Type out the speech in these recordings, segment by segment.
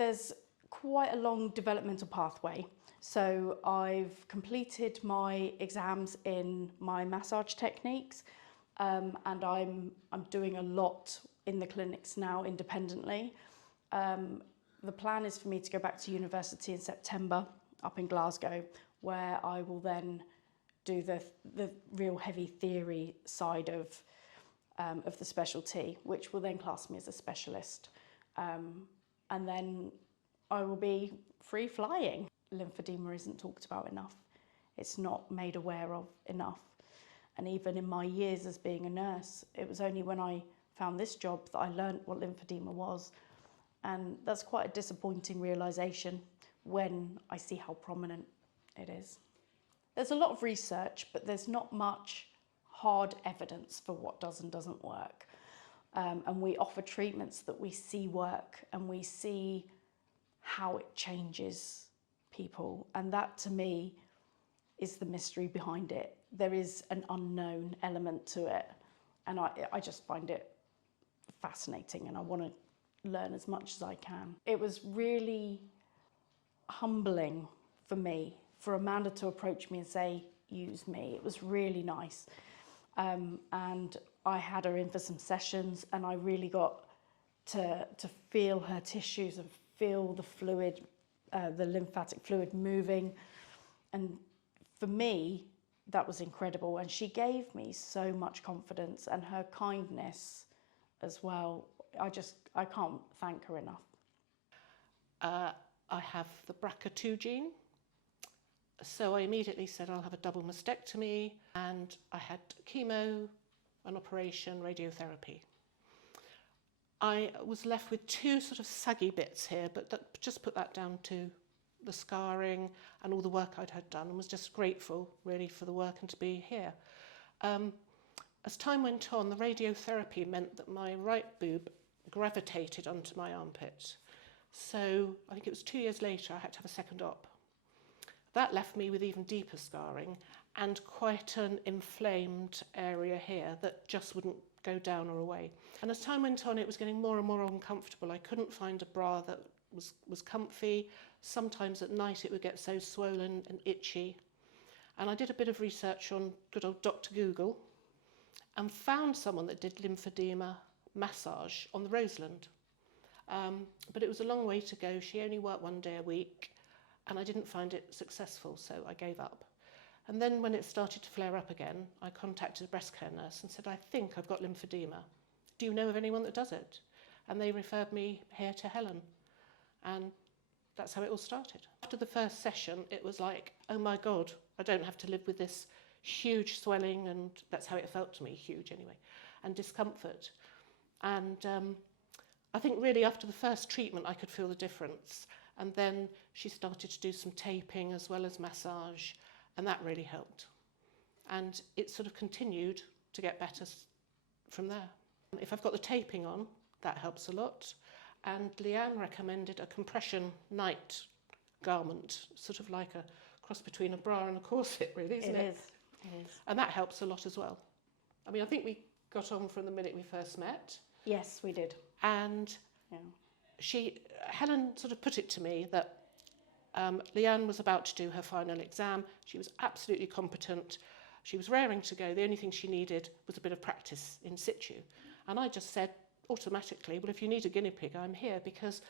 there's quite a long developmental pathway. So I've completed my exams in my massage techniques, and I'm doing a lot in the clinics now independently. The plan is for me to go back to university in September up in Glasgow, where I will then do the real heavy theory side of the specialty, which will then class me as a specialist. And then I will be free flying. Lymphedema isn't talked about enough. It's not made aware of enough. And even in my years as being a nurse, it was only when I found this job that I learned what lymphedema was. And that's quite a disappointing realisation when I see how prominent it is. There's a lot of research, but there's not much hard evidence for what does and doesn't work. And we offer treatments that we see work, and we see how it changes people. And that, to me, is the mystery behind it. There is an unknown element to it. And I just find it fascinating, and I want to learn as much as I can. It was really humbling for me, for Amanda to approach me and say, use me. It was really nice. And I had her in for some sessions, and I really got to feel her tissues and feel the fluid, the lymphatic fluid moving. And for me, that was incredible. And she gave me so much confidence, and her kindness as well. I can't thank her enough. I have the BRCA2 gene. So I immediately said I'll have a double mastectomy, and I had chemo, an operation, radiotherapy. I was left with two sort of saggy bits here, but just put that down to the scarring and all the work I'd had done, and was just grateful really for the work and to be here. As time went on, the radiotherapy meant that my right boob gravitated onto my armpit. So I think it was 2 years later I had to have a second op. That left me with even deeper scarring and quite an inflamed area here that just wouldn't go down or away. And as time went on, it was getting more and more uncomfortable. I couldn't find a bra that was comfy. Sometimes at night it would get so swollen and itchy. And I did a bit of research on good old Dr. Google and found someone that did lymphedema massage on the Roseland. But it was a long way to go. She only worked 1 day a week, and I didn't find it successful, so I gave up. And then when it started to flare up again, I contacted a breast care nurse and said, I think I've got lymphedema. Do you know of anyone that does it? And they referred me here to Helen. And that's how it all started. After the first session, it was like, oh my God, I don't have to live with this huge swelling, and that's how it felt to me, huge anyway, and discomfort. And I think really after the first treatment, I could feel the difference. And then she started to do some taping as well as massage, and that really helped. And it sort of continued to get better from there. If I've got the taping on, that helps a lot. And Lianne recommended a compression night garment, sort of like a cross between a bra and a corset, really, isn't it? It is. And that helps a lot as well. I mean, I think we got on from the minute we first met. Yes, we did. And yeah. Helen sort of put it to me that Lianne was about to do her final exam. She was absolutely competent. She was raring to go. The only thing she needed was a bit of practice in situ. And I just said automatically, well, if you need a guinea pig, I'm here, because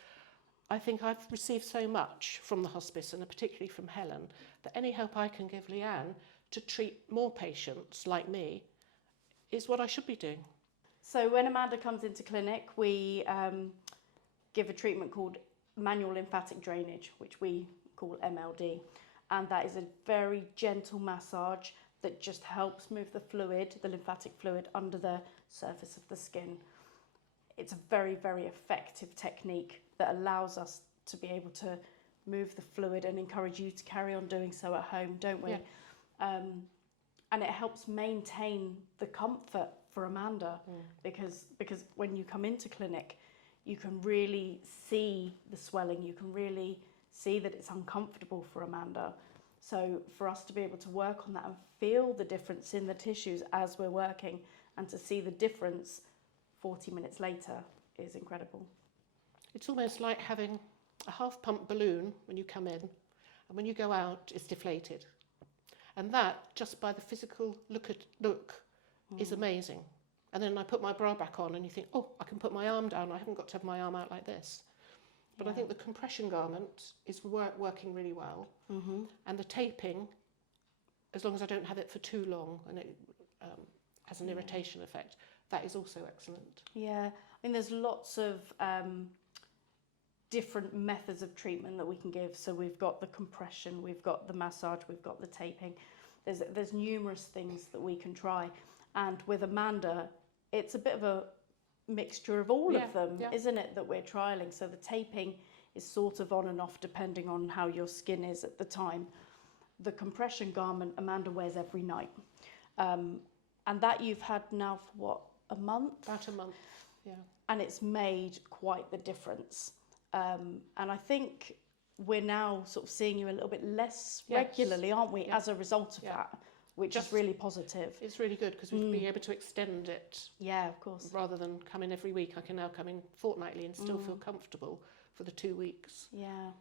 I think I've received so much from the hospice, and particularly from Helen, that any help I can give Lianne to treat more patients like me is what I should be doing. So when Amanda comes into clinic, we give a treatment called manual lymphatic drainage, which we call MLD. And that is a very gentle massage that just helps move the fluid, the lymphatic fluid, under the surface of the skin. It's a very, very effective technique that allows us to be able to move the fluid and encourage you to carry on doing so at home, don't we? Yeah. And it helps maintain the comfort for Amanda, because when you come into clinic, you can really see the swelling, you can really see that it's uncomfortable for Amanda. So for us to be able to work on that and feel the difference in the tissues as we're working, and to see the difference 40 minutes later is incredible. It's almost like having a half pump balloon when you come in, and when you go out, it's deflated. And that, just by the physical look is amazing. And then I put my bra back on and you think, oh, I can put my arm down. I haven't got to have my arm out like this. But I think the compression garment is working really well. And the taping, as long as I don't have it for too long and it has an irritation effect, that is also excellent. Yeah, I mean, there's lots of different methods of treatment that we can give. So we've got the compression, we've got the massage, we've got the taping. There's numerous things that we can try. And with Amanda, it's a bit of a mixture of all of them, isn't it, that we're trialing? So the taping is sort of on and off depending on how your skin is at the time. The compression garment Amanda wears every night. And that you've had now for what, a month? About a month, yeah. And it's made quite the difference. And I think we're now sort of seeing you a little bit less regularly, aren't we, as a result of that, which is really positive. It's really good because we've been able to extend it. Yeah, of course. Rather than come in every week, I can now come in fortnightly and still feel comfortable for the 2 weeks. Yeah.